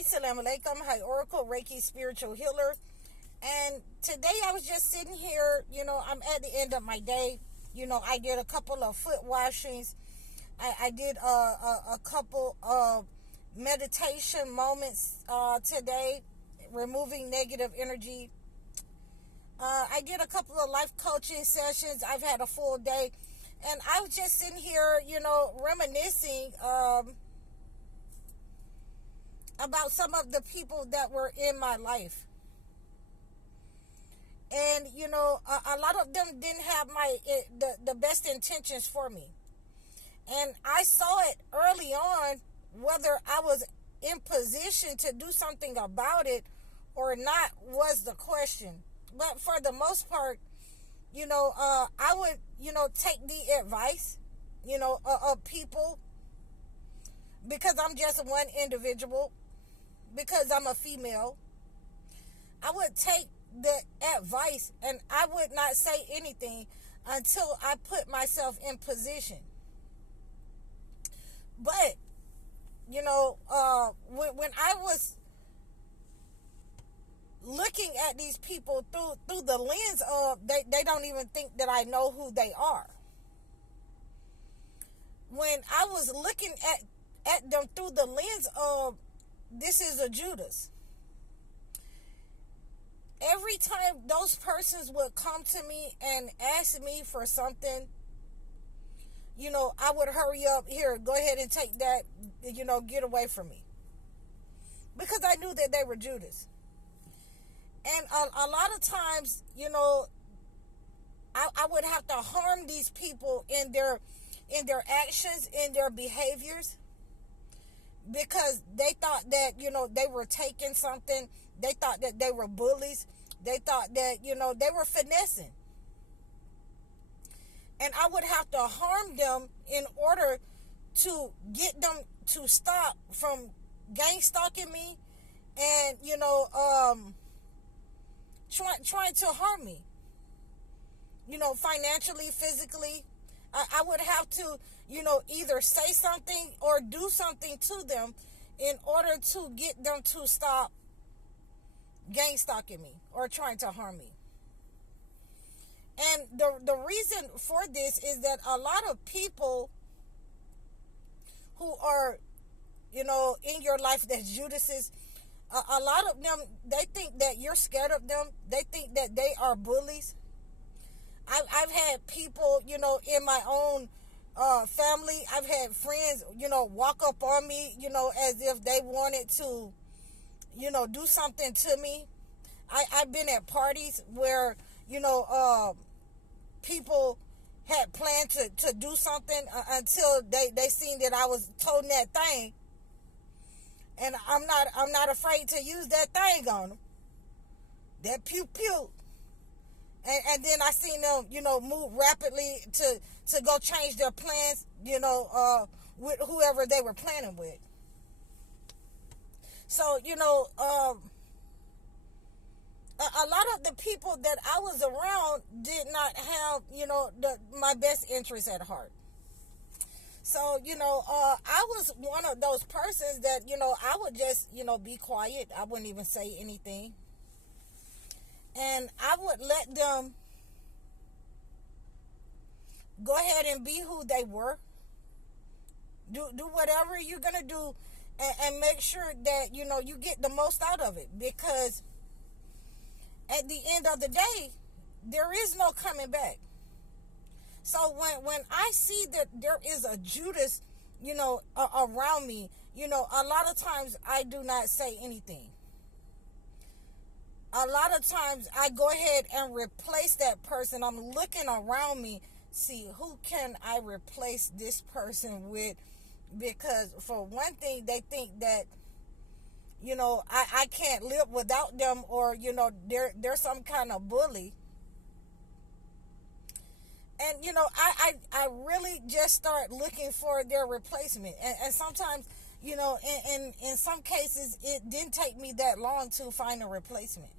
Hi, Salam Alaikum. Hi, Oracle, Reiki, Spiritual Healer. And today I was just sitting here, I'm at the end of my day. I did a couple of foot washings. I did a couple of meditation moments today, removing negative energy. I did a couple of life coaching sessions. I've had a full day. And I was just sitting here, reminiscing about some of the people that were in my life. And, a lot of them didn't have the best intentions for me. And I saw it early on, whether I was in position to do something about it or not was the question. But for the most part, I would, take the advice, of people, because I'm just one individual, because I'm a female. I would take the advice and I would not say anything until I put myself in position. But, when I was looking at these people through the lens of they don't even think that I know who they are. When I was looking at them through the lens of this is a Judas. Every time those persons would come to me and ask me for something, I would hurry up, here, go ahead and take that, get away from me. Because I knew that they were Judas. And a lot of times, I would have to harm these people in their actions, in their behaviors, because they thought that, they were taking something. They thought that they were bullies. They thought that, they were finessing. And I would have to harm them in order to get them to stop from gang stalking me and, trying to harm me. Financially, physically. I would have to, either say something or do something to them in order to get them to stop gang stalking me or trying to harm me. And the reason for this is that a lot of people who are, in your life that's Judases, a lot of them, they think that you're scared of them. They think that they are bullies. I've had people, in my own family, I've had friends, walk up on me, as if they wanted to, do something to me. I've been at parties where, people had planned to do something until they seen that I was toting that thing. And I'm not afraid to use that thing on them. That pew pew. And then I seen them, move rapidly to go change their plans, with whoever they were planning with. So, a lot of the people that I was around did not have, my best interests at heart. So, I was one of those persons that, I would just, be quiet. I wouldn't even say anything. And I would let them go ahead and be who they were. Do whatever you're going to do and make sure that, you get the most out of it. Because at the end of the day, there is no coming back. So when I see that there is a Judas, around me, a lot of times I do not say anything. A lot of times I go ahead and replace that person. I'm looking around me, see who can I replace this person with, because for one thing, they think that, I can't live without them, or, they're some kind of bully. And, I really just start looking for their replacement. And sometimes, in some cases, it didn't take me that long to find a replacement.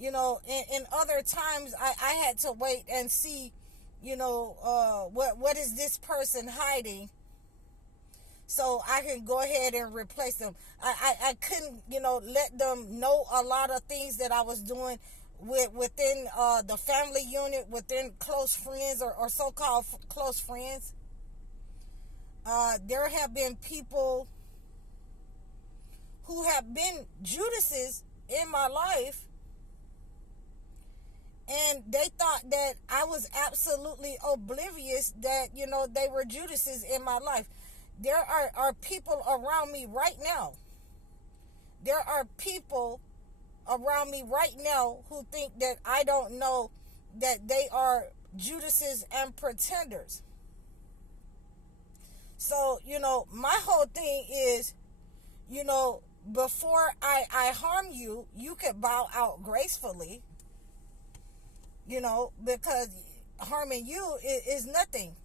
In other times, I had to wait and see, what is this person hiding so I can go ahead and replace them. I couldn't, let them know a lot of things that I was doing within the family unit, within close friends or so-called close friends. There have been people who have been Judases in my life, and they thought that I was absolutely oblivious that, they were Judases in my life. There are people around me right now. There are people around me right now who think that I don't know that they are Judases and pretenders. So, my whole thing is, before I harm you, you could bow out gracefully, because harming you is nothing.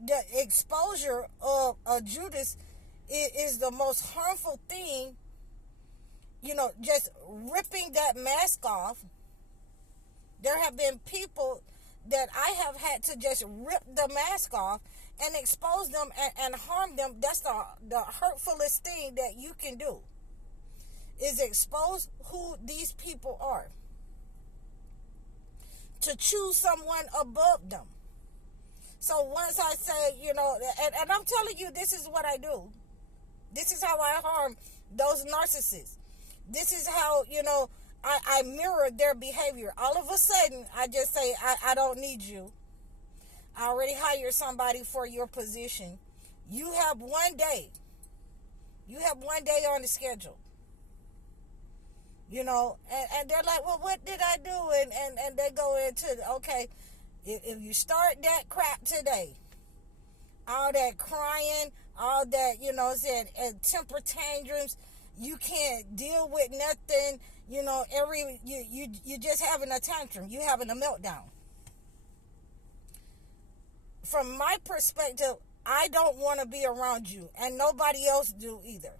The exposure of a Judas is the most harmful thing, just ripping that mask off. There have been people that I have had to just rip the mask off and expose them and harm them. That's the hurtfulest thing that you can do, is expose who these people are. To choose someone above them. So once I say, and I'm telling you, this is what I do. This is how I harm those narcissists. This is how, I mirror their behavior. All of a sudden, I just say, I don't need you. I already hired somebody for your position. You have 1 day. You have 1 day on the schedule. And they're like, well, what did I do? And they go into, okay, if you start that crap today, all that crying, all that, and temper tantrums, you can't deal with nothing, you just having a tantrum, you having a meltdown. From my perspective, I don't want to be around you, and nobody else do either.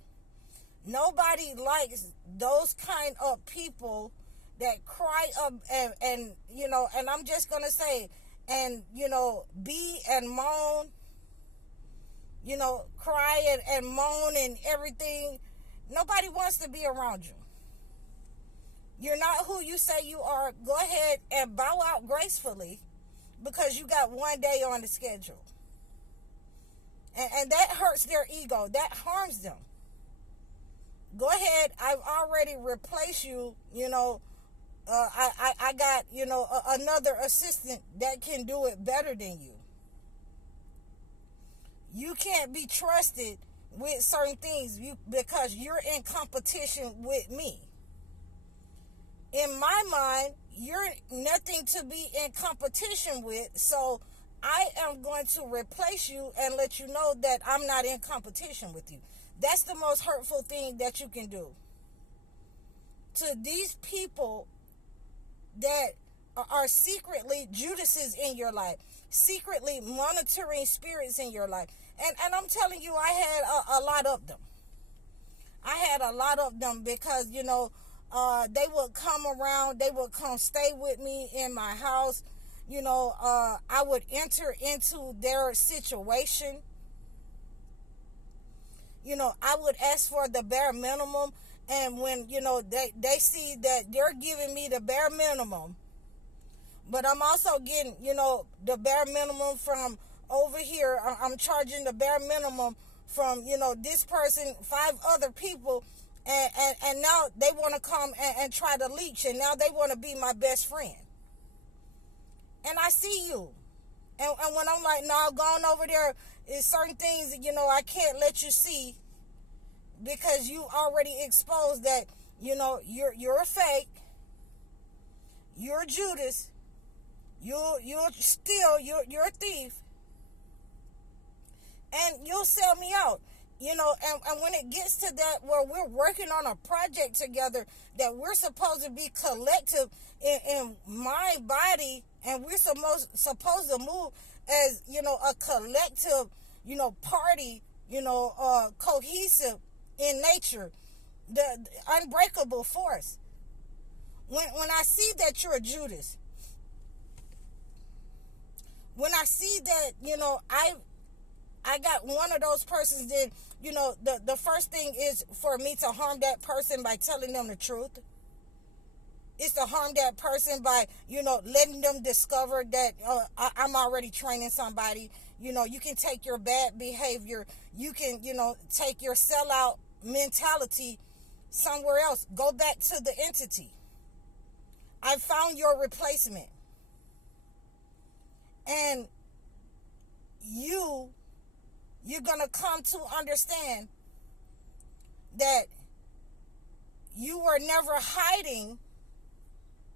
Nobody likes those kind of people that cry up and and I'm just going to say, and, be and moan, cry and moan and everything. Nobody wants to be around you. You're not who you say you are. Go ahead and bow out gracefully, because you got 1 day on the schedule. And that hurts their ego. That harms them. Go ahead. I've already replaced you. I got, another assistant that can do it better than you. You can't be trusted with certain things because you're in competition with me. In my mind, you're nothing to be in competition with, so I am going to replace you and let you know that I'm not in competition with you. That's the most hurtful thing that you can do. To these people that are secretly Judases in your life, secretly monitoring spirits in your life. And I'm telling you, I had a lot of them. I had a lot of them because, they would come around, they would come stay with me in my house. I would enter into their situation. I would ask for the bare minimum. And when, they see that they're giving me the bare minimum, but I'm also getting, the bare minimum from over here. I'm charging the bare minimum from, this person, 5 other people. And now they want to come and try to leech. And now they want to be my best friend. And I see you. And when I'm like, no, going over there is certain things, I can't let you see, because you already exposed that, you're a fake, you're Judas, you're steal, you're a thief, and you'll sell me out. And when it gets to that where we're working on a project together, that we're supposed to be collective in my body, and we're supposed to move as, a collective, party, cohesive in nature, the unbreakable force. When I see that you're a Judas, when I see that, I got one of those persons, then, the first thing is for me to harm that person by telling them the truth. It's to harm that person by, letting them discover that I'm already training somebody. You can take your bad behavior. You can, take your sellout mentality somewhere else. Go back to the entity. I found your replacement. And you're going to come to understand that you were never hiding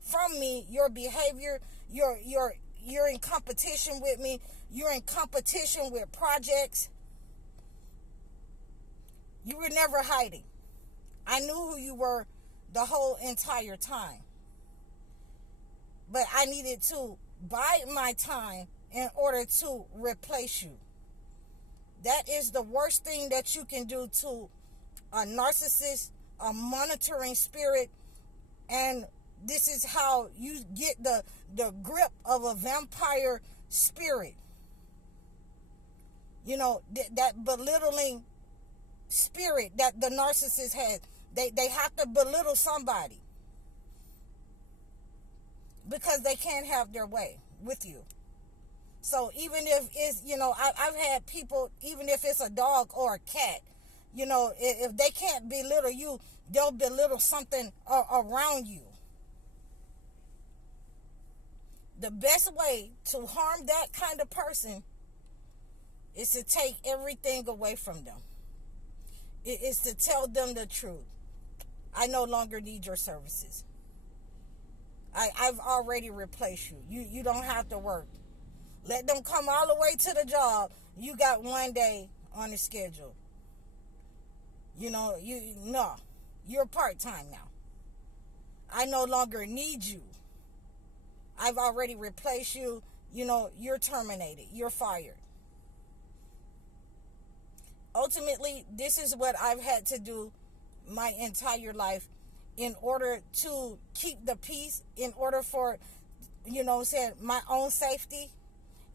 from me your behavior. You're in competition with me. You're in competition with projects. You were never hiding. I knew who you were the whole entire time. But I needed to bide my time in order to replace you. That is the worst thing that you can do to a narcissist, a monitoring spirit, and this is how you get the grip of a vampire spirit. That belittling spirit that the narcissist has. They have to belittle somebody because they can't have their way with you. So even if it's, I've had people, even if it's a dog or a cat, if they can't belittle you, they'll belittle something around you. The best way to harm that kind of person is to take everything away from them. It is to tell them the truth. I no longer need your services. I've already replaced you. You don't have to work. Let them come all the way to the job. You got one day on the schedule. You're part-time now. I no longer need you. I've already replaced you. You're terminated. You're fired. Ultimately, this is what I've had to do my entire life in order to keep the peace, in order for, my own safety,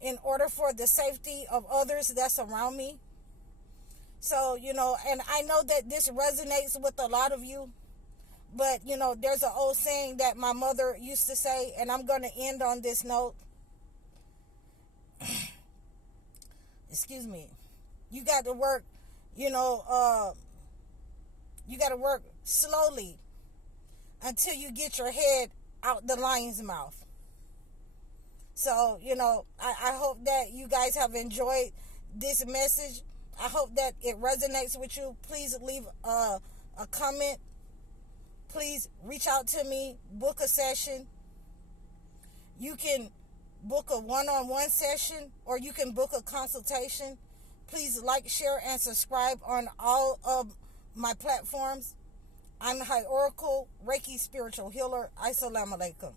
in order for the safety of others that's around me. So, and I know that this resonates with a lot of you, but, there's an old saying that my mother used to say, and I'm going to end on this note. Excuse me. You got to work, you got to work slowly until you get your head out the lion's mouth. So, I hope that you guys have enjoyed this message. I hope that it resonates with you. Please leave a comment. Please reach out to me. Book a session. You can book a one-on-one session, or you can book a consultation. Please like, share, and subscribe on all of my platforms. I'm High Oracle, Reiki Spiritual Healer. Assalamu alaikum.